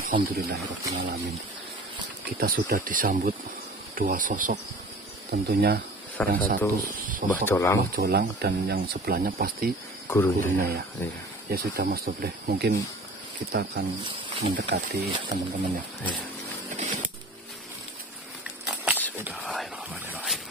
Alhamdulillahirrahmanirrahim. Kita sudah disambut dua sosok. Tentunya Salah yang satu Mbah sosok Jolang. Mbah Jolang dan yang sebelahnya pasti gurunya ya. Iya. Ya sudah Mas Dobleh, mungkin kita akan mendekati teman-teman ya. Iya. Bismillahirrahmanirrahim.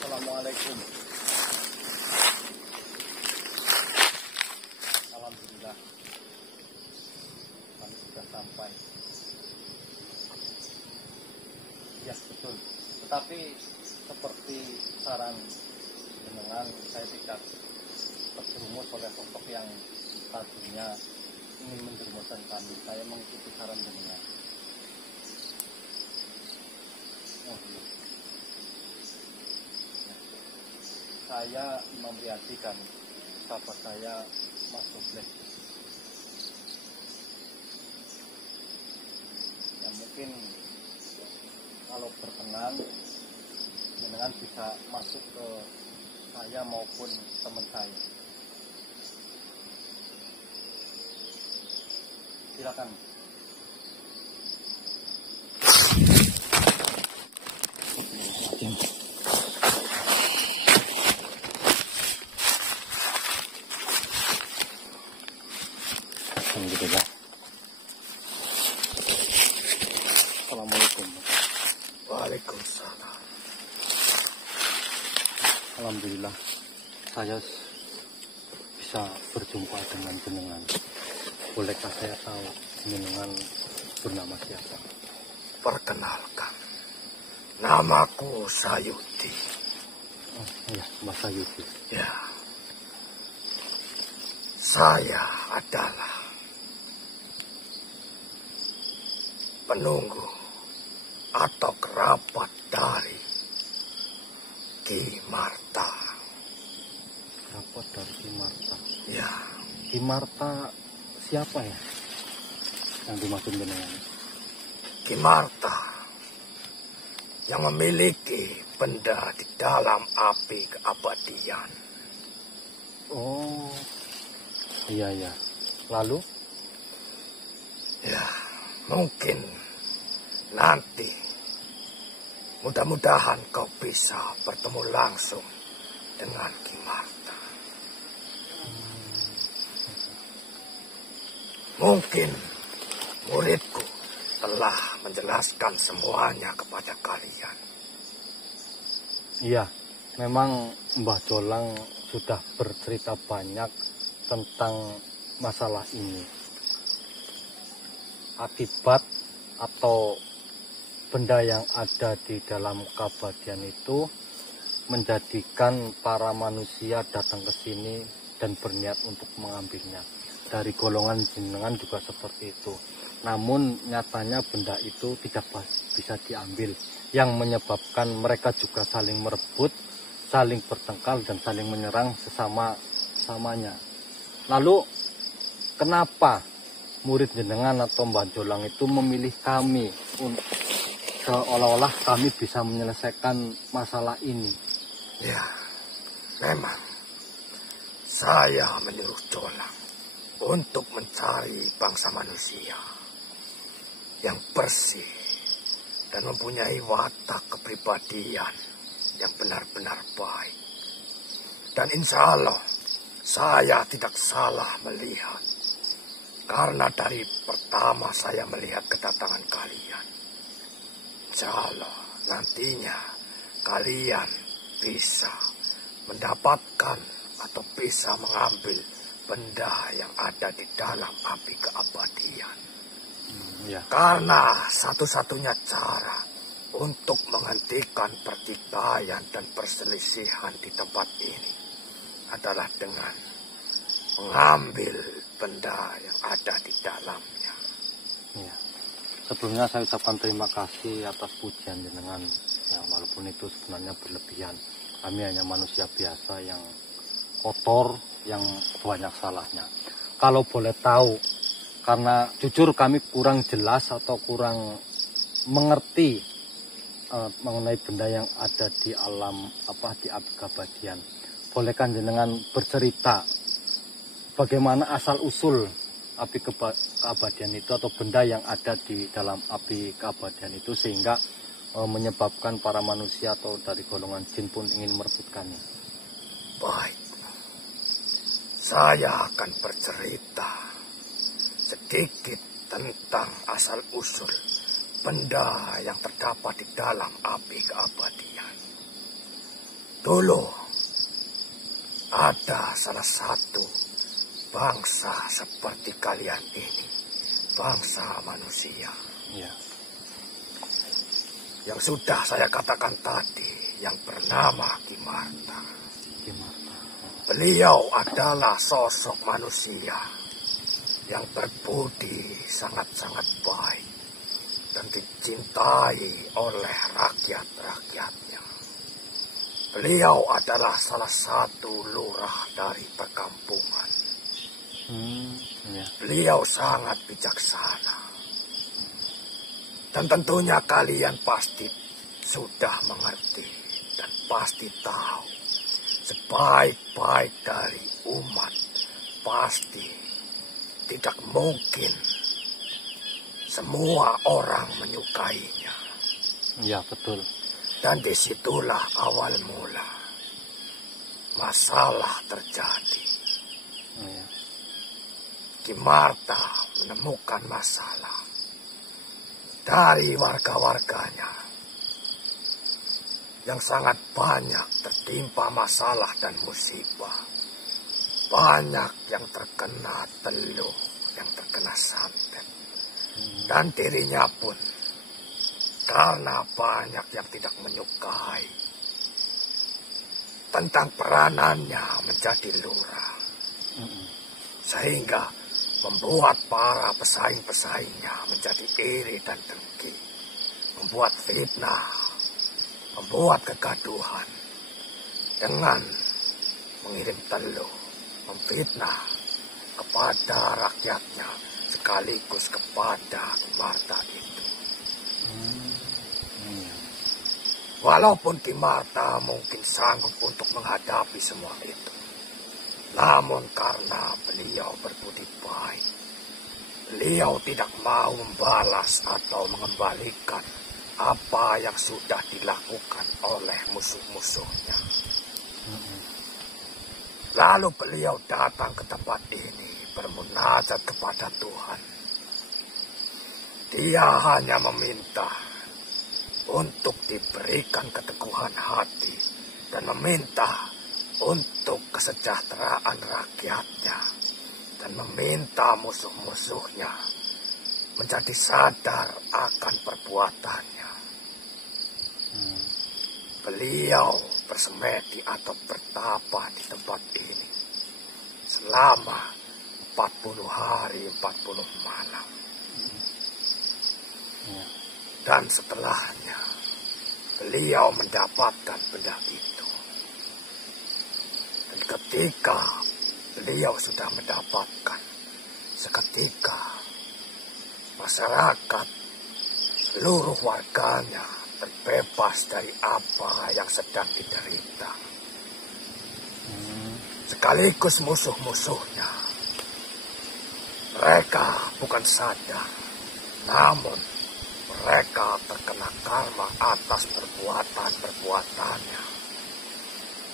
Assalamualaikum. Alhamdulillah kami sudah sampai. Ya betul. Tetapi seperti saran jenengan, saya tidak terjerumus oleh sosok yang tadinya ingin menjerumuskan kami. Saya mengikuti saran jenengan. Oh, iya. Saya memprihatinkan sahabat saya Mas Dobleh. Ya mungkin kalau berkenan jenengan bisa masuk ke saya maupun teman saya. Silakan. Alhamdulillah. Assalamualaikum. Waalaikumsalam. Alhamdulillah saya bisa berjumpa dengan jenengan. Bolehkah saya tahu jenengan bernama siapa? Perkenalkan, namaku Sayuti. Oh, ya, Mas Sayuti. Ya, saya adalah penunggu atau kerabat dari Ki Marta. Rapat dari Ki Marta. Ya, Ki Marta siapa ya yang dimaksud jenengan? Ki Marta yang memiliki benda di dalam api keabadian. Oh, iya ya. Lalu? Ya, mungkin nanti mudah-mudahan kau bisa bertemu langsung dengan Ki Marta. Mungkin muridku telah menjelaskan semuanya kepada kalian. Iya, memang Mbah Jolang sudah bercerita banyak tentang masalah ini. Akibat atau benda yang ada di dalam keabadian itu menjadikan para manusia datang ke sini dan berniat untuk mengambilnya. Dari golongan jenengan juga seperti itu. Namun nyatanya benda itu tidak bisa diambil, yang menyebabkan mereka juga saling merebut, saling bertengkar dan saling menyerang sesama-samanya. Lalu kenapa murid jenengan atau Mbah Jolang itu memilih kami seolah-olah kami bisa menyelesaikan masalah ini? Ya, memang saya menyuruh Jolang untuk mencari bangsa manusia yang bersih dan mempunyai watak kepribadian yang benar-benar baik. Dan insya Allah saya tidak salah melihat, karena dari pertama saya melihat kedatangan kalian. Insya Allah nantinya kalian bisa mendapatkan atau bisa mengambil benda yang ada di dalam api keabadian. Ya. Karena satu-satunya cara untuk menghentikan pertikaian dan perselisihan di tempat ini adalah dengan mengambil benda yang ada di dalamnya. Ya. Sebelumnya saya ucapkan terima kasih atas pujian jenengan. Ya, walaupun itu sebenarnya berlebihan. Kami hanya manusia biasa yang kotor, yang banyak salahnya. Kalau boleh tahu, karena jujur kami kurang jelas atau kurang mengerti mengenai benda yang ada di alam di api keabadian. Bolehkah jenengan bercerita bagaimana asal usul api keabadian itu atau benda yang ada di dalam api keabadian itu sehingga menyebabkan para manusia atau dari golongan jin pun ingin merebutkannya? Baik, saya akan bercerita sedikit tentang asal usul benda yang terdapat di dalam api keabadian. Dulu ada salah satu bangsa seperti kalian ini, bangsa manusia. Ya. Yang sudah saya katakan tadi, yang bernama Kimarta. Beliau adalah sosok manusia yang berbudi sangat-sangat baik dan dicintai oleh rakyat-rakyatnya. Beliau adalah salah satu lurah dari perkampungan. Ya. Beliau sangat bijaksana. Dan tentunya kalian pasti sudah mengerti dan pasti tahu sebaik-baik dari umat pasti tidak mungkin semua orang menyukainya. Ya, betul. Dan disitulah awal mula masalah terjadi. Ya. Kimarta menemukan masalah dari warga-warganya yang sangat banyak tertimpa masalah dan musibah. Banyak yang terkena teluh, yang terkena santet. Dan dirinya pun karena banyak yang tidak menyukai tentang peranannya menjadi lurah. Sehingga membuat para pesaing-pesaingnya menjadi iri dan dengki. Membuat fitnah, membuat kegaduhan dengan mengirim teluh, memfitnah kepada rakyatnya sekaligus kepada Kimarta itu. Walaupun Kimarta mungkin sanggup untuk menghadapi semua itu, namun karena beliau berbudi baik, beliau tidak mau membalas atau mengembalikan apa yang sudah dilakukan oleh musuh-musuhnya. Lalu beliau datang ke tempat ini bermunajat kepada Tuhan. Dia hanya meminta untuk diberikan keteguhan hati dan meminta untuk kesejahteraan rakyatnya dan meminta musuh-musuhnya menjadi sadar akan perbuatannya. Beliau bersemedi atau bertapa di tempat ini selama 40 hari 40 malam. Dan setelahnya beliau mendapatkan benda itu. Dan ketika beliau sudah mendapatkan, seketika masyarakat seluruh warganya terbebas dari apa yang sedang diderita. Sekaligus musuh-musuhnya. Mereka bukan sadar, namun mereka terkena karma atas perbuatan-perbuatannya.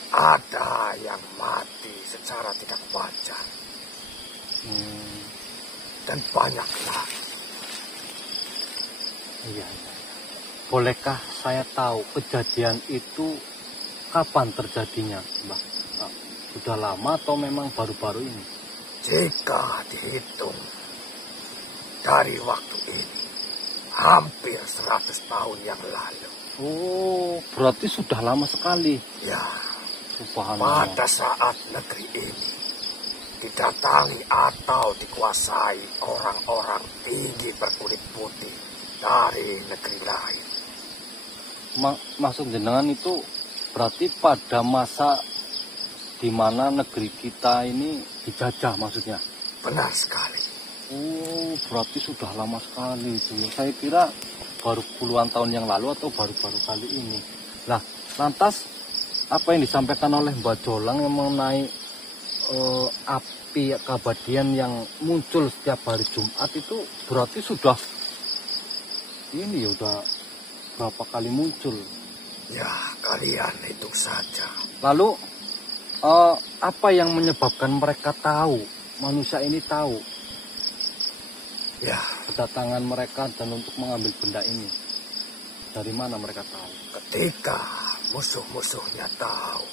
Ada yang mati secara tidak wajar. Dan banyak lagi. Iya. Bolehkah saya tahu kejadian itu kapan terjadinya, Mbah? Sudah lama atau memang baru-baru ini? Jika dihitung dari waktu ini, hampir 100 tahun yang lalu. Oh, berarti sudah lama sekali. Ya, Subhanallah. pada saat negeri ini didatangi atau dikuasai orang-orang tinggi berkulit putih dari negeri lain. Maksud jenengan itu berarti pada masa di mana negeri kita ini dijajah maksudnya? Benar sekali. Oh, berarti sudah lama sekali itu. Saya kira baru puluhan tahun yang lalu atau baru-baru kali ini. Nah, lantas apa yang disampaikan oleh Mbak Jolang yang mengenai api keabadian yang muncul setiap hari Jumat itu berarti sudah ini ya, udah berapa kali muncul? Ya, kalian hitung saja. Lalu apa yang menyebabkan mereka tahu, manusia ini tahu Ya, kedatangan mereka dan untuk mengambil benda ini? Dari mana mereka tahu? ketika musuh-musuhnya tahu,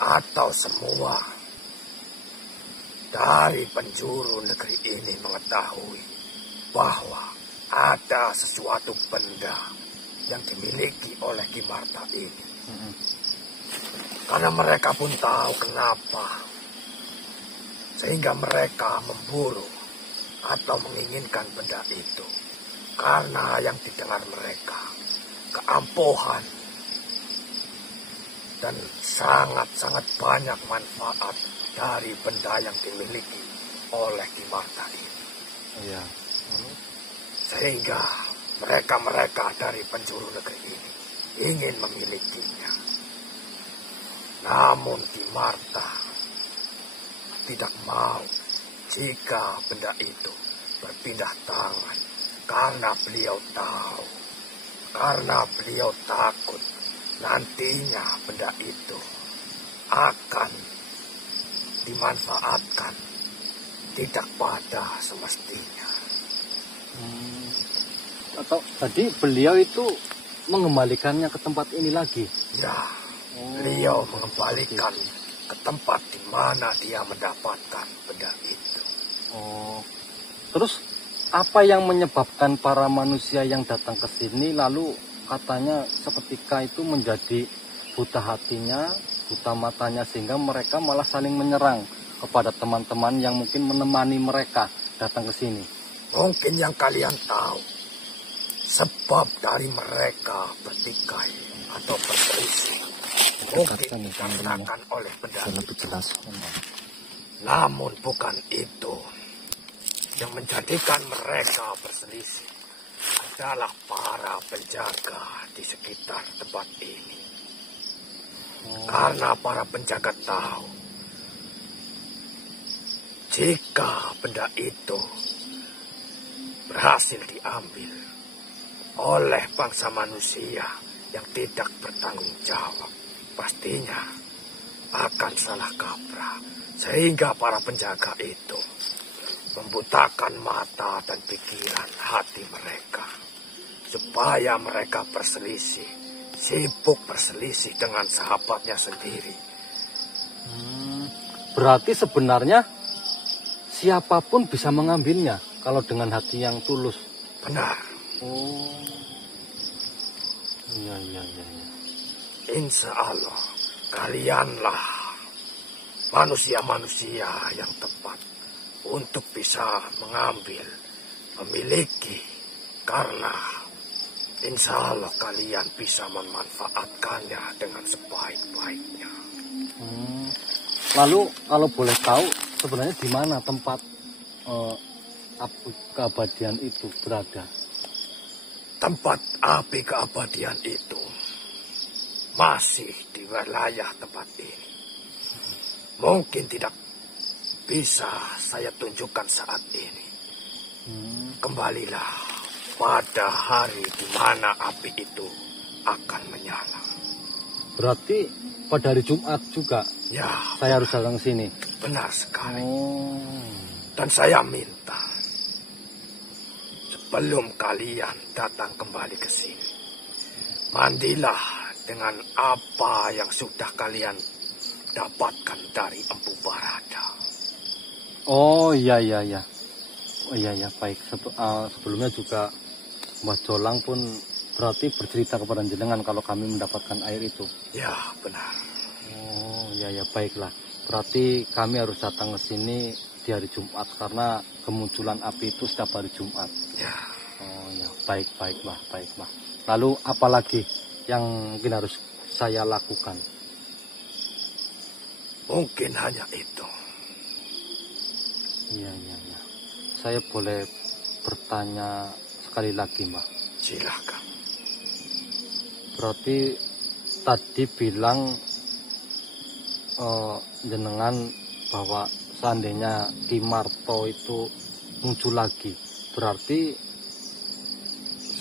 atau semua dari penjuru negeri ini mengetahui bahwa ada sesuatu benda yang dimiliki oleh Ki Marta ini. Karena mereka pun tahu kenapa, sehingga mereka memburu atau menginginkan benda itu. Karena yang didengar mereka, keampuhan dan sangat-sangat banyak manfaat dari benda yang dimiliki oleh Ki Marta ini. Iya. Sehingga mereka-mereka dari penjuru negeri ini ingin memilikinya. Namun Ki Marta tidak mau jika benda itu berpindah tangan, karena beliau tahu, karena beliau takut nantinya benda itu akan dimanfaatkan tidak pada semestinya. Atau tadi beliau itu mengembalikannya ke tempat ini lagi? Ya, beliau mengembalikan ke tempat di mana dia mendapatkan benda itu. Oh, terus apa yang menyebabkan para manusia yang datang ke sini lalu katanya seketika itu menjadi buta hatinya, buta matanya, sehingga mereka malah saling menyerang kepada teman-teman yang mungkin menemani mereka datang ke sini? Mungkin yang kalian tahu, sebab dari mereka bertikai atau berselisih mungkin dikarenakan oleh benda lebih jelas. Namun bukan itu yang menjadikan mereka berselisih, adalah para penjaga di sekitar tempat ini. Karena para penjaga tahu, jika benda itu berhasil diambil oleh bangsa manusia yang tidak bertanggung jawab, pastinya akan salah kaprah. Sehingga para penjaga itu membutakan mata dan pikiran hati mereka, supaya mereka berselisih, sibuk berselisih dengan sahabatnya sendiri. Berarti sebenarnya siapapun bisa mengambilnya kalau dengan hati yang tulus. Benar. Oh, iya. Insya Allah kalianlah manusia-manusia yang tepat untuk bisa mengambil, memiliki, karena insya Allah kalian bisa memanfaatkannya dengan sebaik-baiknya. Lalu kalau boleh tahu sebenarnya di mana tempat api keabadian itu berada? Tempat api keabadian itu masih di wilayah tempat ini. Mungkin tidak bisa saya tunjukkan saat ini. Kembalilah pada hari di mana api itu akan menyala. Berarti pada hari Jumat juga? Ya, saya harus datang sini. Benar sekali. Oh. Dan saya minta, sebelum kalian datang kembali ke sini, mandilah dengan apa yang sudah kalian dapatkan dari Empu Barada. Oh iya. Oh iya, baik. Sebelumnya juga Mbah Jolang pun berarti bercerita kepada jenengan kalau kami mendapatkan air itu. Ya, benar. Oh iya, baiklah. Berarti kami harus datang ke sini di hari Jumat karena kemunculan api itu setiap hari Jumat. Ya. Oh ya, baik Mbah. Lalu apalagi yang mungkin harus saya lakukan? Mungkin hanya itu. Iya. Saya boleh bertanya sekali lagi, Mbah? Silakan. Berarti tadi bilang jenengan bahwa seandainya Ki Marto itu muncul lagi, berarti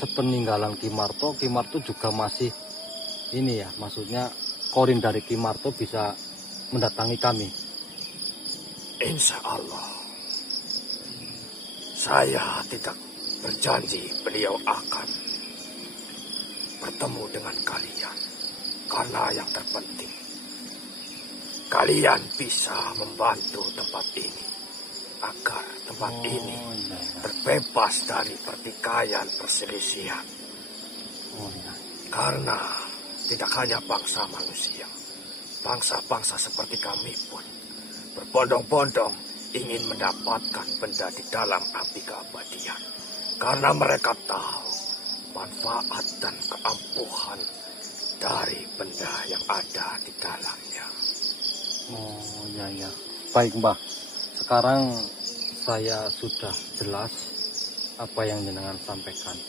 sepeninggalan Ki Marto juga masih ini ya, maksudnya korin dari Ki Marto bisa mendatangi kami. Insya Allah. Saya tidak berjanji beliau akan bertemu dengan kalian. Karena yang terpenting, kalian bisa membantu tempat ini agar tempat ini terbebas dari pertikaian perselisihan. Karena tidak hanya bangsa manusia, bangsa-bangsa seperti kami pun berbondong-bondong ingin mendapatkan benda di dalam api keabadian. Karena mereka tahu manfaat dan keampuhan dari benda yang ada di dalamnya. Oh ya. Baik Mbah, sekarang saya sudah jelas apa yang jenengan sampaikan.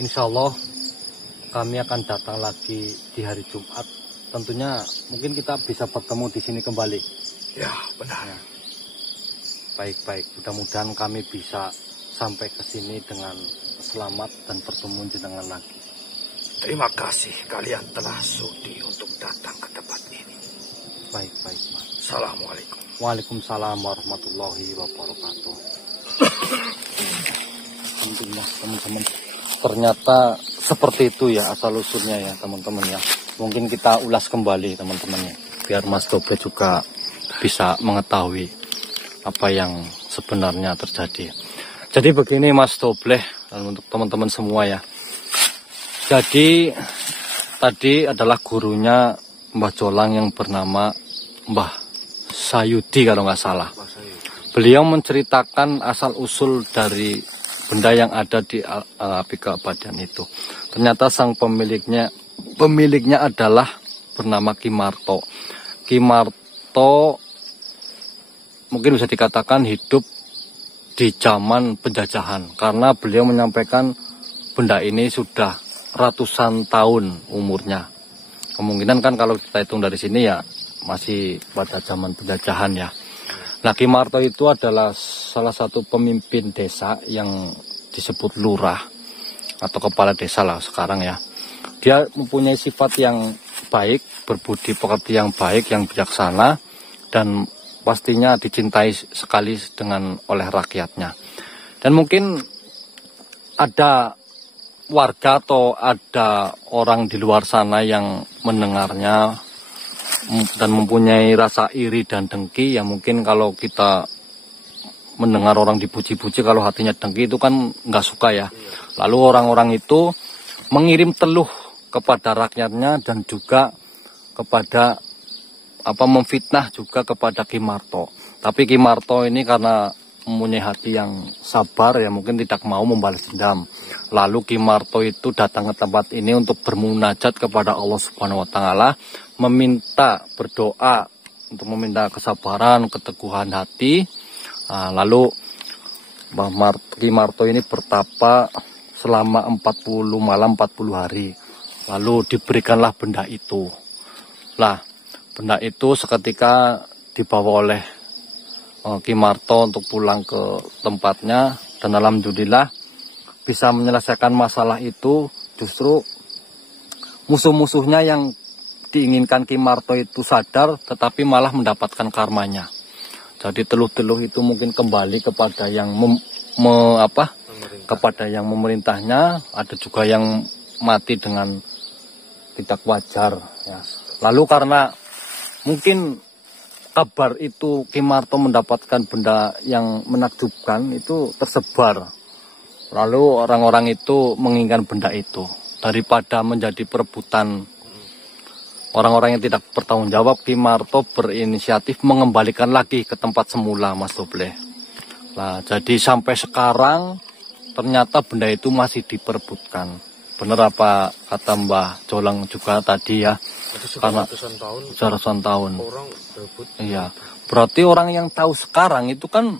Insya Allah kami akan datang lagi di hari Jumat. Tentunya mungkin kita bisa bertemu di sini kembali. Ya, benar. Ya. Baik. Mudah-mudahan kami bisa sampai ke sini dengan selamat dan bertemu jenengan lagi. Terima kasih kalian telah sudi untuk datang ke tempat ini. Baik, Mas. Assalamualaikum. Waalaikumsalam warahmatullahi wabarakatuh. Alhamdulillah teman-teman. Ternyata seperti itu ya asal usulnya ya teman-teman ya. Mungkin kita ulas kembali teman-teman ya, biar Mas Doble juga bisa mengetahui apa yang sebenarnya terjadi. Jadi begini Mas Doble dan untuk teman-teman semua ya. Jadi tadi adalah gurunya Mbah Jolang yang bernama Mbah Sayudi kalau nggak salah. Beliau menceritakan asal usul dari benda yang ada di api keabadian itu. Ternyata sang pemiliknya adalah bernama Ki Marto. Ki Marto mungkin bisa dikatakan hidup di zaman penjajahan karena beliau menyampaikan benda ini sudah ratusan tahun umurnya. Kemungkinan kan kalau kita hitung dari sini ya masih pada zaman penjajahan ya. Nah, Ki Marto itu adalah salah satu pemimpin desa yang disebut lurah atau kepala desa lah sekarang ya. Dia mempunyai sifat yang baik, berbudi pekerti yang baik, yang bijaksana, dan pastinya dicintai sekali oleh rakyatnya. Dan mungkin ada warga atau ada orang di luar sana yang mendengarnya dan mempunyai rasa iri dan dengki ya, mungkin kalau kita mendengar orang dipuji-puji kalau hatinya dengki itu kan nggak suka ya. Lalu orang-orang itu mengirim teluh kepada rakyatnya dan juga kepada memfitnah juga kepada Ki Marto. Tapi Ki Marto ini karena mempunyai hati yang sabar ya, mungkin tidak mau membalas dendam. Lalu Ki Marto itu datang ke tempat ini untuk bermunajat kepada Allah Subhanahu wa taala, berdoa untuk meminta kesabaran, keteguhan hati. Lalu Ki Marto ini bertapa selama 40 malam 40 hari. Lalu diberikanlah benda itu. Lah, benda itu seketika dibawa oleh Ki Marto untuk pulang ke tempatnya, dan alhamdulillah bisa menyelesaikan masalah itu. Justru musuh-musuhnya yang diinginkan Ki Marto itu sadar, tetapi malah mendapatkan karmanya. Jadi teluh-teluh itu mungkin kembali kepada yang kepada yang memerintahnya. Ada juga yang mati dengan tidak wajar ya. Lalu karena mungkin kabar itu Ki Marto mendapatkan benda yang menakjubkan itu tersebar. Lalu orang-orang itu menginginkan benda itu. Daripada menjadi perebutan orang-orang yang tidak bertanggung jawab, Ki Marto berinisiatif mengembalikan lagi ke tempat semula, Mas Doble. Nah, jadi sampai sekarang ternyata benda itu masih diperebutkan. Benar apa kata Mbah Jolang juga tadi ya? Karena ratusan tahun orang berebut. Iya, berarti orang yang tahu sekarang itu kan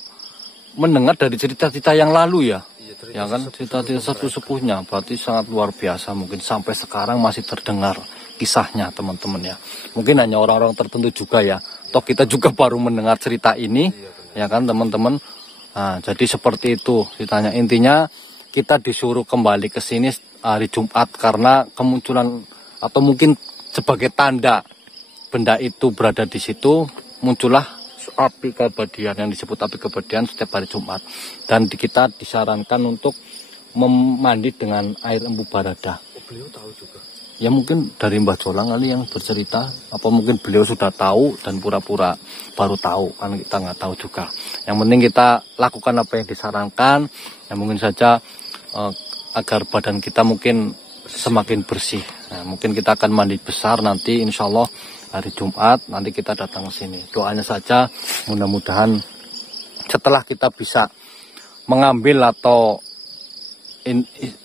mendengar dari cerita-cerita yang lalu ya. Iya, ya kan, cerita sepuh-sepuhnya, berarti sangat luar biasa. Mungkin sampai sekarang masih terdengar kisahnya teman-teman ya. Mungkin hanya orang-orang tertentu juga ya. Toh kita juga baru mendengar cerita ini, ya kan teman-teman. Nah, jadi seperti itu ceritanya. Intinya kita disuruh kembali ke sini hari Jumat karena kemunculan atau mungkin sebagai tanda benda itu berada di situ, muncullah api keabadian yang disebut api keabadian setiap hari Jumat. Dan kita disarankan untuk memandi dengan air empu barada. Beliau tahu juga. Ya mungkin dari Mbah Jolang kali yang bercerita, apa mungkin beliau sudah tahu dan pura-pura baru tahu, kan kita nggak tahu juga. Yang penting kita lakukan apa yang disarankan, ya mungkin saja agar badan kita mungkin semakin bersih. Nah, mungkin kita akan mandi besar nanti insya Allah hari Jumat, nanti kita datang ke sini. Doanya saja mudah-mudahan setelah kita bisa mengambil atau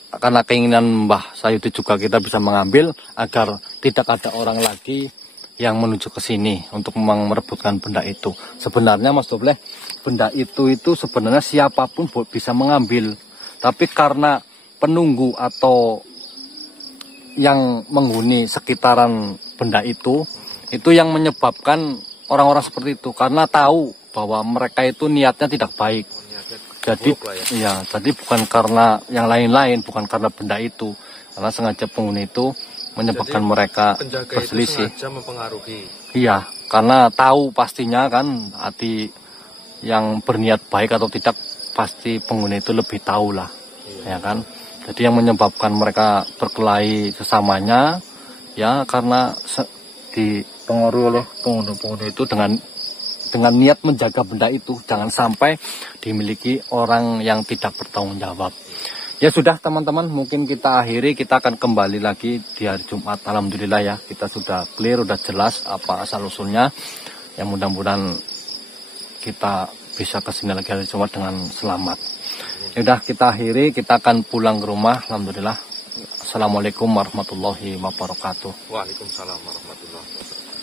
karena keinginan Mbah Sayuti juga kita bisa mengambil agar tidak ada orang lagi yang menuju ke sini untuk merebutkan benda itu. Sebenarnya Mas Dobleh, benda itu sebenarnya siapapun bisa mengambil. Tapi karena penunggu atau yang menghuni sekitaran benda itu yang menyebabkan orang-orang seperti itu, karena tahu bahwa mereka itu niatnya tidak baik. Jadi ya, jadi bukan karena yang lain-lain, bukan karena benda itu, karena sengaja penghuni itu menyebabkan jadi, mereka berselisih. Sengaja mempengaruhi. Iya, karena tahu pastinya kan hati yang berniat baik atau tidak, pasti penghuni itu lebih tahu lah, ya kan. Jadi yang menyebabkan mereka berkelahi sesamanya, ya karena dipengaruhi oleh penghuni itu dengan niat menjaga benda itu, jangan sampai dimiliki orang yang tidak bertanggung jawab. Ya sudah teman-teman, mungkin kita akhiri, kita akan kembali lagi di hari Jumat. Alhamdulillah ya, kita sudah clear, sudah jelas apa asal-usulnya. Yang mudah-mudahan kita bisa kesini lagi hari Jumat dengan selamat. Ya udah, kita akhiri, kita akan pulang ke rumah. Alhamdulillah. Assalamualaikum warahmatullahi wabarakatuh. Waalaikumsalam warahmatullahi wabarakatuh.